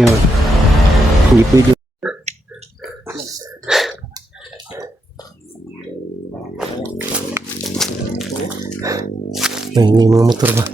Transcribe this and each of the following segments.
Yan. Hindi pwede. Ay, may mga motor ba?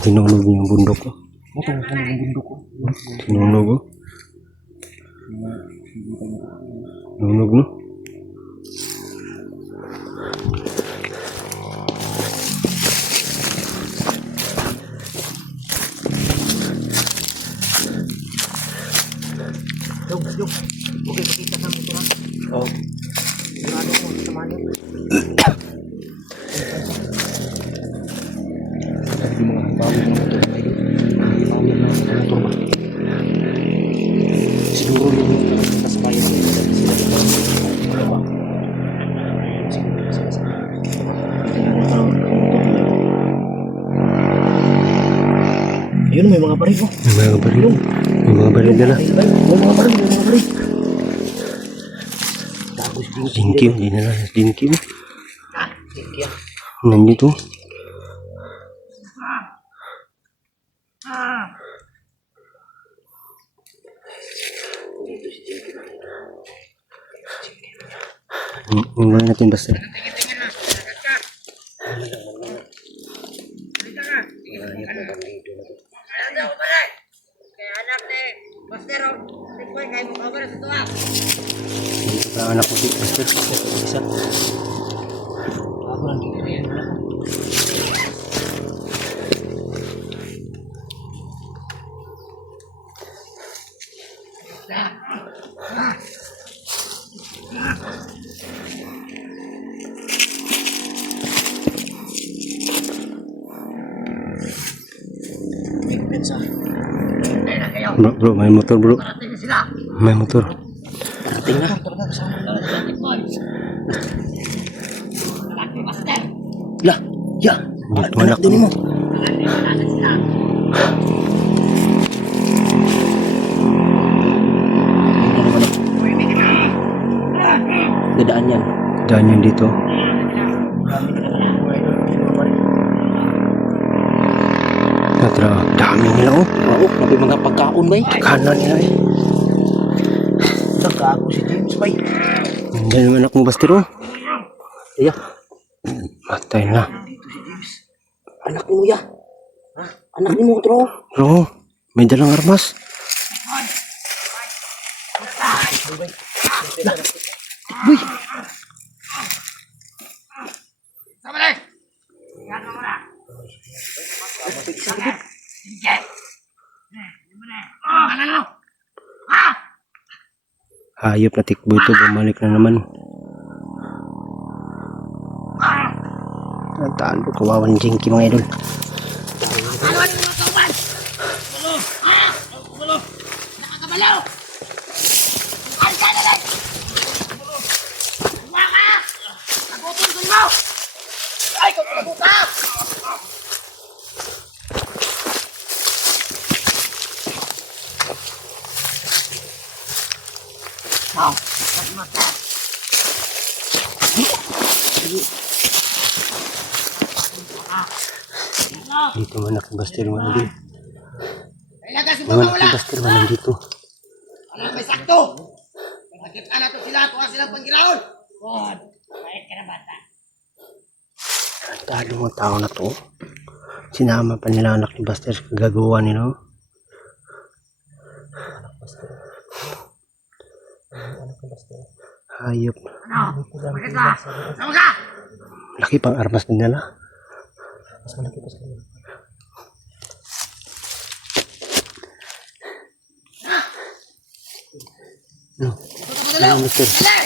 Tinunog niya yung bundok ko. Tinunog ko. Tinunog no? Yung. Okay, pakita sa motor. Oo. Sigurado ko sa mali. Yung mga bago ng motor. Bago ng motor ba? Siguro yung kasabayan nila sila ito. Ayun, may mga baril. May mga baril. May mga baril nila. May mga baril. Dinkim, di nila. Dinkim. Dinkim. Nandito. Yung gawin natin basta. Dito ka anak ko dito basta. Isa. Ako lang dito yan. Bro, may motor bro. May motor. Parating na. Lah, ya. Anak din mo. Dadaan yan. Daan yan dito. Natra, dami nila oh. Oo, may mga pagkaon ba eh? Kanan nila eh. Nagkago si James ba eh? Hindi naman anak mo bastero. Iya. Matay na. Anak ni mo ya. Anak ni mo tro. Bro, may dalang armas. Uy. Hayop na tikbo ito, bumalik na naman. Talo, kawawan jingki mga idol. Dito man nakibastir mga idol. Naman nakibastir man nandito. Alam may sakto. Nakita na to sila, tuwa silang panggiraon. God, kahit ka na bata. Talo mga tao na to. Sinama pa nila anak ni Buster sa gagawa nila. Hayop. Ano? Bakit ka? Sama ka? Laki pang armas din nila. Mas malaki pa sa kanila. No. Ano, Mister? Mister.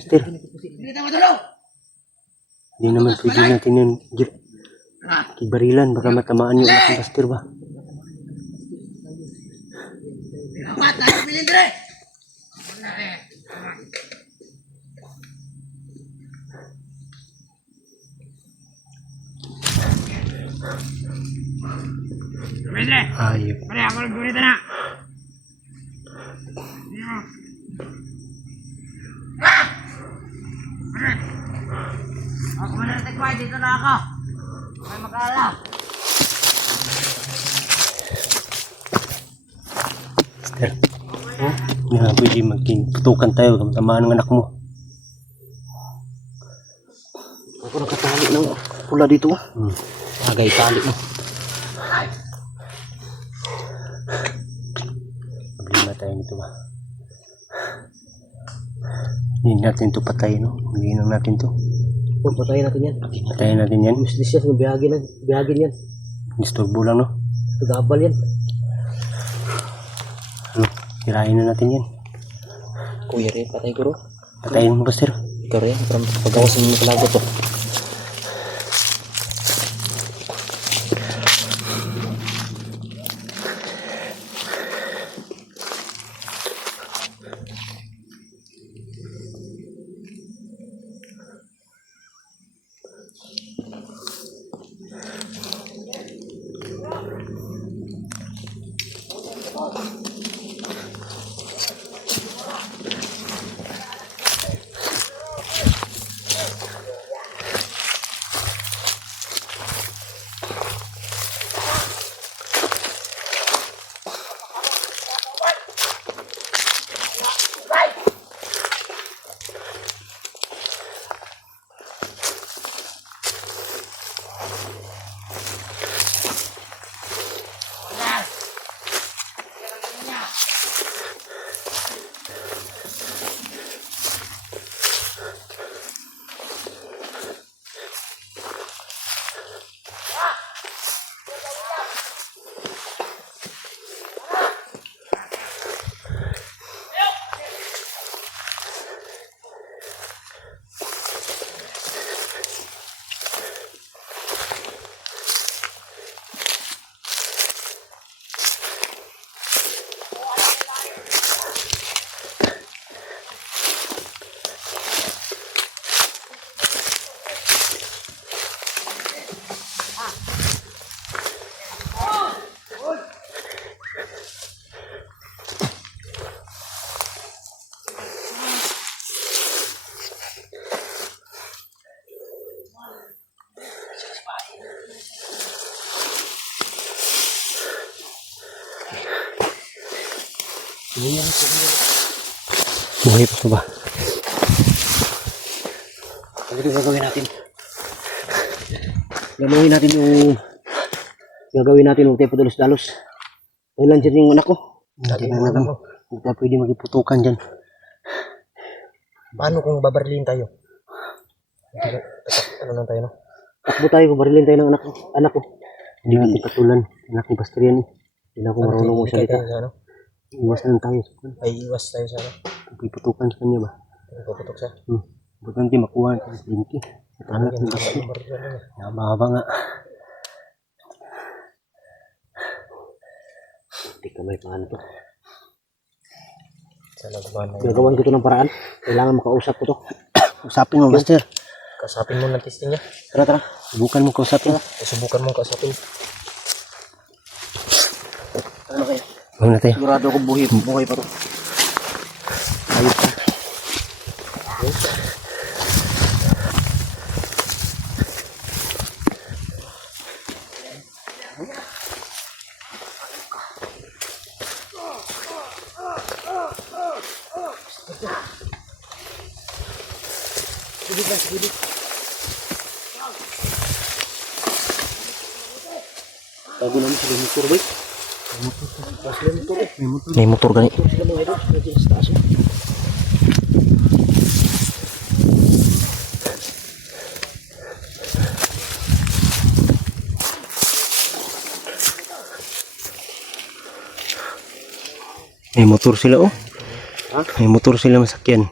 Mister. Hindi naman pwede natin yung jeep. Kibarilan, baka matamaan yung anak ni Buster ba? Hayop. Pare, ako naggunita na. Ako man natin kwa, dito na ako. May mag-alala. Master. Hindi nga pwede magputukan tayo. Tamaan ng anak mo. Ako nakatali ng pula dito. Agay tali mo. Problema tayo nito ba? Hindi natin ito patay, no? Hindi lang natin ito. Patayin natin yan. Patayin natin yan. Useless yan. Biyagin yan. Disturbo lang, no? Gabal yan. Ano? Hirahin na natin yan. Kuya rin, patay ko ro. Patayin mo, Buster. Ikaw rin, parang pagawasin mo kalago to. Buhay pa ba? Ano ito gagawin natin? Gagawin natin yung tepo dalos-dalos. Ilan dyan yung anak ko? Hindi na alam mo. Hindi tayo pwede magiputukan dyan. Paano kung babarilin tayo? Ano lang tayo, no? Takbo tayo kung barilin tayo ng anak ko. Hindi natin patulan. Anak ni Pastor yan eh. Hindi na ako marunong mo salita. Ano? Iwas lang tayo. Ay, iwas tayo sa ano? Iputukan sa kanya ba? Puputok siya. Importante makuha natin sa linki. At anak ni Pastor. Mahaba nga. Hindi ka may paano to. Salamat. Gagawin ko to ng paraan. Kailangan makausap ko to. Usapin mo, Master. Kasapin mo ng testing niya. Tara. Subukan mo kausapin. Subukan mo kasapin. Ano kayo? Gawin na tayo. Sigurado ako buhay pa to. Ayos pa. Tago namin sila motor ba? May motor gani. Sila mga idol. Sila dyan sa taas. May motor sila oh. May motor sila masakyan.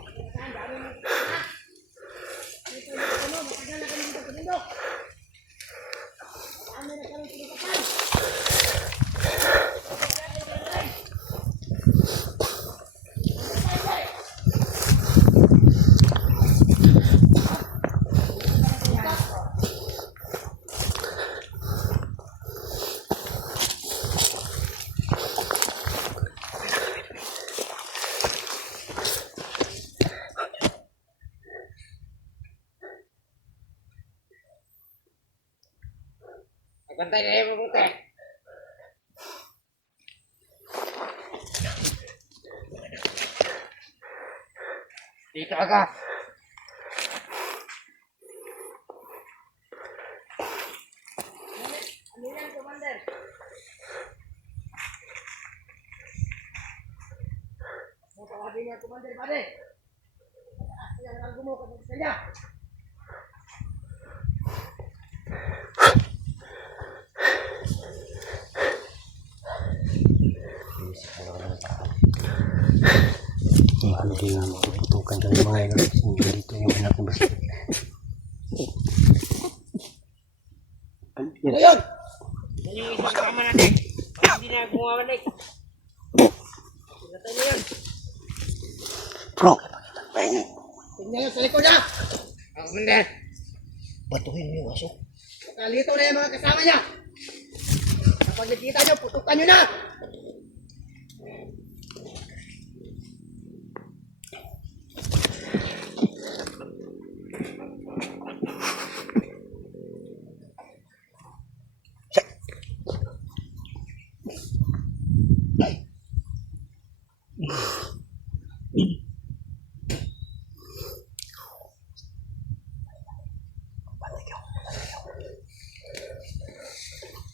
Pantay kayo mabuti. Dito ka. Ano yan, Commander? Sabi niya, Commander, pare. Yang nang gumuha sa kanya. Ano din nga mapuputukan kami mga idol. Dito yung anak ng Buster. Ano yan? Ayun! Yan yung isang kama natin. Bakit hindi na bumabalik? Pinatay na yun. Bro! Tingnan nyo sa likod niya. Ang Commander. Batuhin mo yung aso. Kalito na yung mga kasama niya. Kapag nakita nyo, putukan nyo na.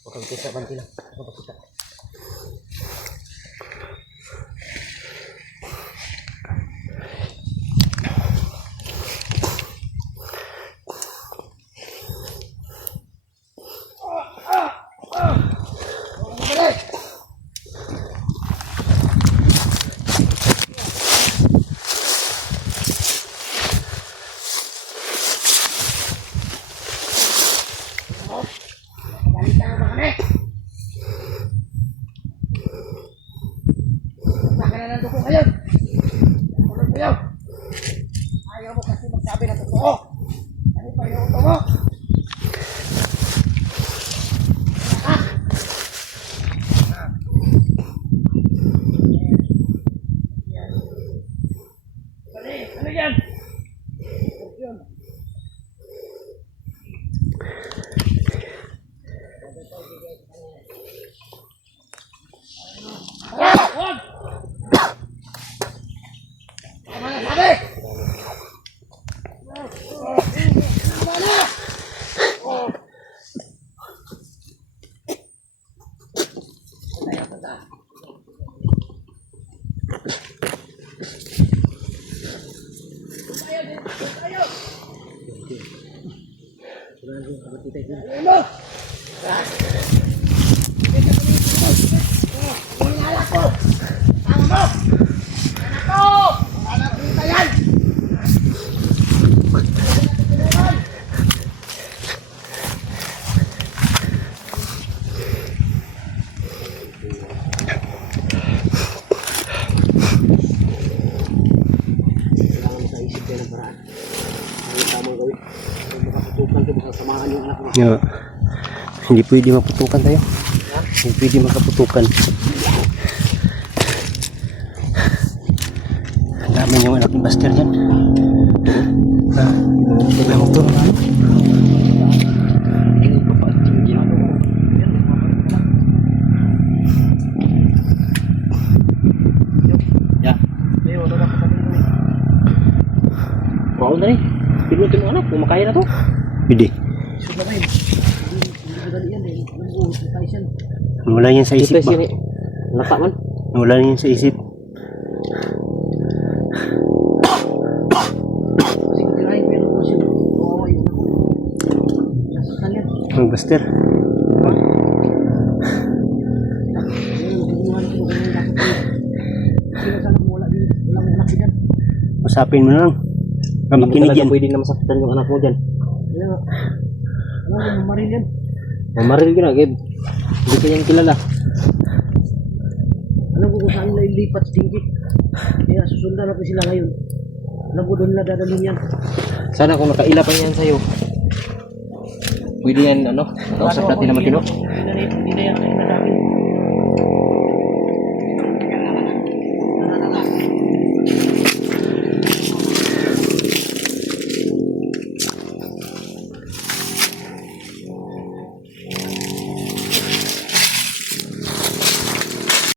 Huwag kang kisa, banti lang. Huwag kang kisa. Galitan mo ba kami? Baka na ng dugo ngayon. Tulog mo yun. Ayaw mo kasi magsabi ng totoo. Ano pa yung uto mo? Ha? Ano yan? Yun. Wag! Tama na, sabi! Tama na! Tayo! Ayun mo! Inalak ko! Tama mo! Anak ko! Anak kita yan! Kailangan sa isip kayo ng paraan. Ano yung tamang gawin? Kung makaputukan ko, baka samahan yung anak mo. Yeah. Hindi pwede maputukan tayo. Hindi pwede makaputukan. Ang dami yung anak ni Buster dyan. Ha? May motor. Ya. Ayo, udah dapat kami ini. Wow, nih. Pinutin mo anak, kumakaya na to. Pwede. Sudah main. Hindi ko dali yan eh. Nunggu, tayo siyan. Wala yan sa isip ba? Naka man. Wala yan sa isip. Kasi kirahin ko yung siya. Oo, yun. Nasaktan yan. Ang Buster. Usapin mo na lang. Makinig yan. Pwede na masaktan yung anak mo dyan. Alam mo, mamaril yan. Mamaril ka na, Geb. Hindi ka yan kilala. Alam ko kung saan nila ilipat si Tinky. Kaya susundan natin sila ngayon. Alam ko doon nila dadalhin yan. Sana kung nakailapan yan sa'yo. Pwede yan, ano? Nakausap natin na matino. Hindi na yan.